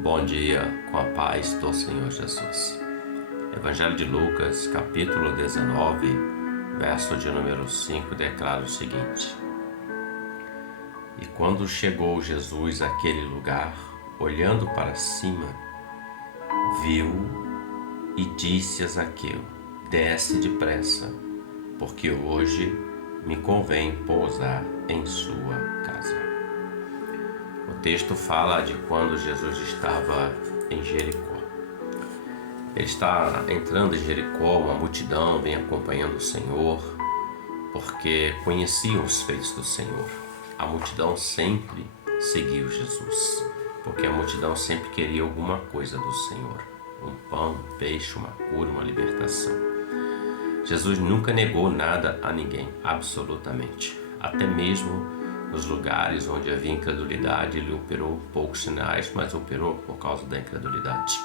Bom dia, com a paz do Senhor Jesus. Evangelho de Lucas, capítulo 19, verso de número 5, declara o seguinte: E quando chegou Jesus àquele lugar, olhando para cima, viu e disse a Zaqueu: Desce depressa, porque hoje me convém pousar em sua casa. O texto fala de quando Jesus estava em Jericó. Ele está entrando em Jericó, uma multidão vem acompanhando o Senhor, porque conheciam os feitos do Senhor. A multidão sempre seguiu Jesus, porque a multidão sempre queria alguma coisa do Senhor. Um pão, um peixe, uma cura, uma libertação. Jesus nunca negou nada a ninguém, absolutamente. Até mesmo nos lugares onde havia incredulidade, ele operou poucos sinais, mas operou por causa da incredulidade.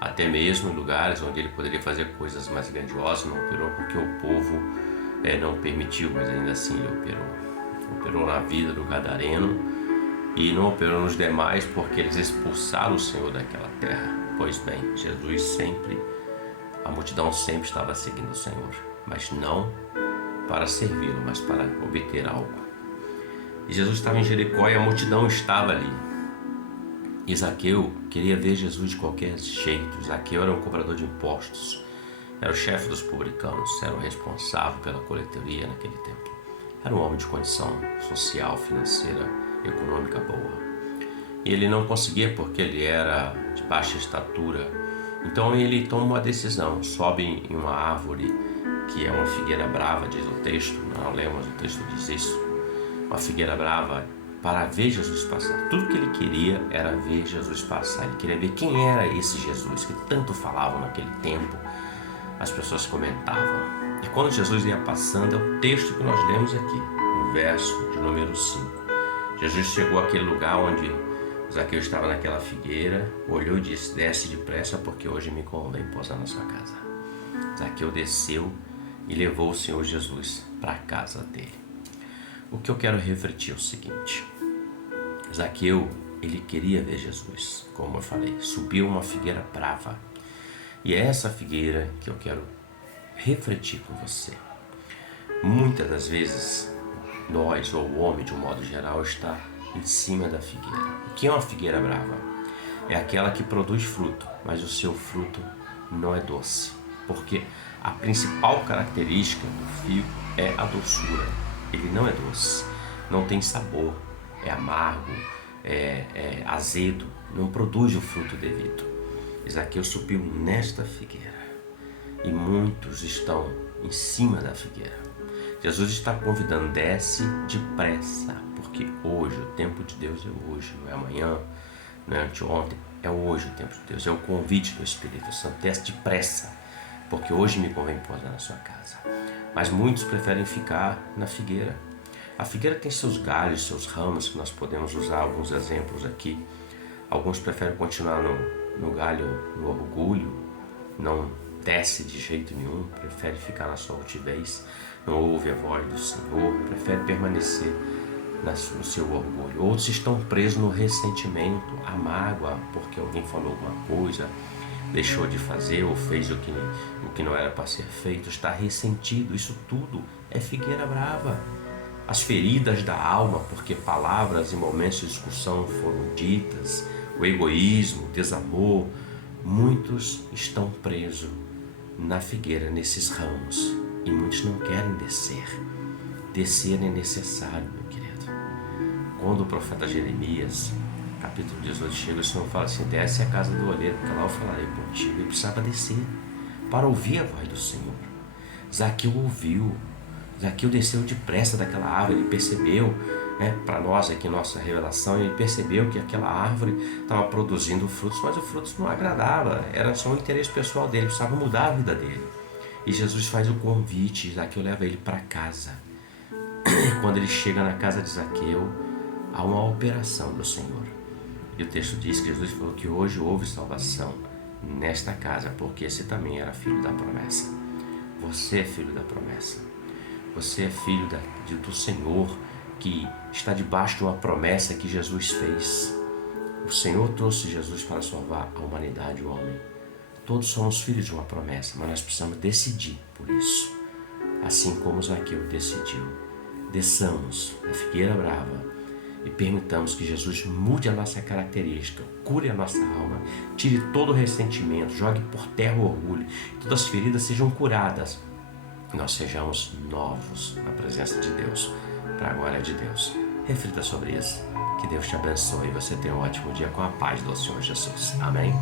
Até mesmo em lugares onde ele poderia fazer coisas mais grandiosas, não operou porque o povo não permitiu, mas ainda assim ele operou. Operou na vida do gadareno e não operou nos demais porque eles expulsaram o Senhor daquela terra. Pois bem, a multidão sempre estava seguindo o Senhor, mas não para servi-lo, mas para obter algo. E Jesus estava em Jericó e a multidão estava ali. E Zaqueu queria ver Jesus de qualquer jeito. Zaqueu era um cobrador de impostos, era o chefe dos publicanos, era o responsável pela coletoria naquele tempo. Era um homem de condição social, financeira, econômica boa. E ele não conseguia porque ele era de baixa estatura. Então ele toma uma decisão, sobe em uma árvore que é uma figueira brava, diz o texto, não lemos, o texto diz isso. Uma figueira brava, para ver Jesus passar. Tudo que ele queria era ver Jesus passar. Ele queria ver quem era esse Jesus que tanto falavam naquele tempo. As pessoas comentavam. E quando Jesus ia passando, é o texto que nós lemos aqui, no verso de número 5. Jesus chegou àquele lugar onde Zaqueu estava naquela figueira, olhou e disse: Desce depressa, porque hoje me convém pousar na sua casa. Zaqueu desceu e levou o Senhor Jesus para a casa dele. O que eu quero refletir é o seguinte: Zaqueu, ele queria ver Jesus, como eu falei, subiu uma figueira brava. E é essa figueira que eu quero refletir com você. Muitas das vezes, nós, ou o homem de um modo geral, está em cima da figueira. O que é uma figueira brava? É aquela que produz fruto, mas o seu fruto não é doce. Porque a principal característica do figo é a doçura. Ele não é doce, não tem sabor, é amargo, é azedo, não produz o fruto devido. Zaqueu subiu nesta figueira e muitos estão em cima da figueira. Jesus está convidando: desce depressa, porque hoje, o tempo de Deus é hoje, não é amanhã, não é anteontem, é hoje o tempo de Deus, é o convite do Espírito Santo. Desce depressa, porque hoje me convém pousar na sua casa. Mas muitos preferem ficar na figueira. A figueira tem seus galhos, seus ramos, que nós podemos usar alguns exemplos aqui. Alguns preferem continuar no galho, no orgulho, não desce de jeito nenhum, prefere ficar na sua altivez, não ouve a voz do Senhor, prefere permanecer no seu orgulho. Outros estão presos no ressentimento, a mágoa, porque alguém falou alguma coisa, deixou de fazer ou fez o que não era para ser feito, está ressentido. Isso tudo é figueira brava. As feridas da alma, porque palavras em momentos de discussão foram ditas, o egoísmo, o desamor, muitos estão presos na figueira, nesses ramos, e muitos não querem descer. Descer é necessário, meu querido. Quando o profeta Jeremias, capítulo 18, chega, o Senhor fala assim: desce a casa do olheiro, porque lá eu falarei contigo. Ele precisava descer para ouvir a voz do Senhor. Zaqueu ouviu. Zaqueu desceu depressa daquela árvore. Ele percebeu, para nós aqui, nossa revelação, ele percebeu que aquela árvore estava produzindo frutos, mas o fruto não agradava, era só um interesse pessoal dele, precisava mudar a vida dele. E Jesus faz o convite, Zaqueu leva ele para casa. Quando ele chega na casa de Zaqueu, há uma operação do Senhor. E o texto diz que Jesus falou que hoje houve salvação nesta casa, porque esse também era filho da promessa. Você é filho da promessa. Você é filho do Senhor, que está debaixo de uma promessa que Jesus fez. O Senhor trouxe Jesus para salvar a humanidade, o homem. Todos somos filhos de uma promessa, mas nós precisamos decidir por isso. Assim como Zaqueu decidiu. Desçamos da figueira brava e permitamos que Jesus mude a nossa característica, cure a nossa alma, tire todo o ressentimento, jogue por terra o orgulho, todas as feridas sejam curadas e nós sejamos novos na presença de Deus, para a glória de Deus. Reflita sobre isso. Que Deus te abençoe e você tenha um ótimo dia com a paz do Senhor Jesus. Amém?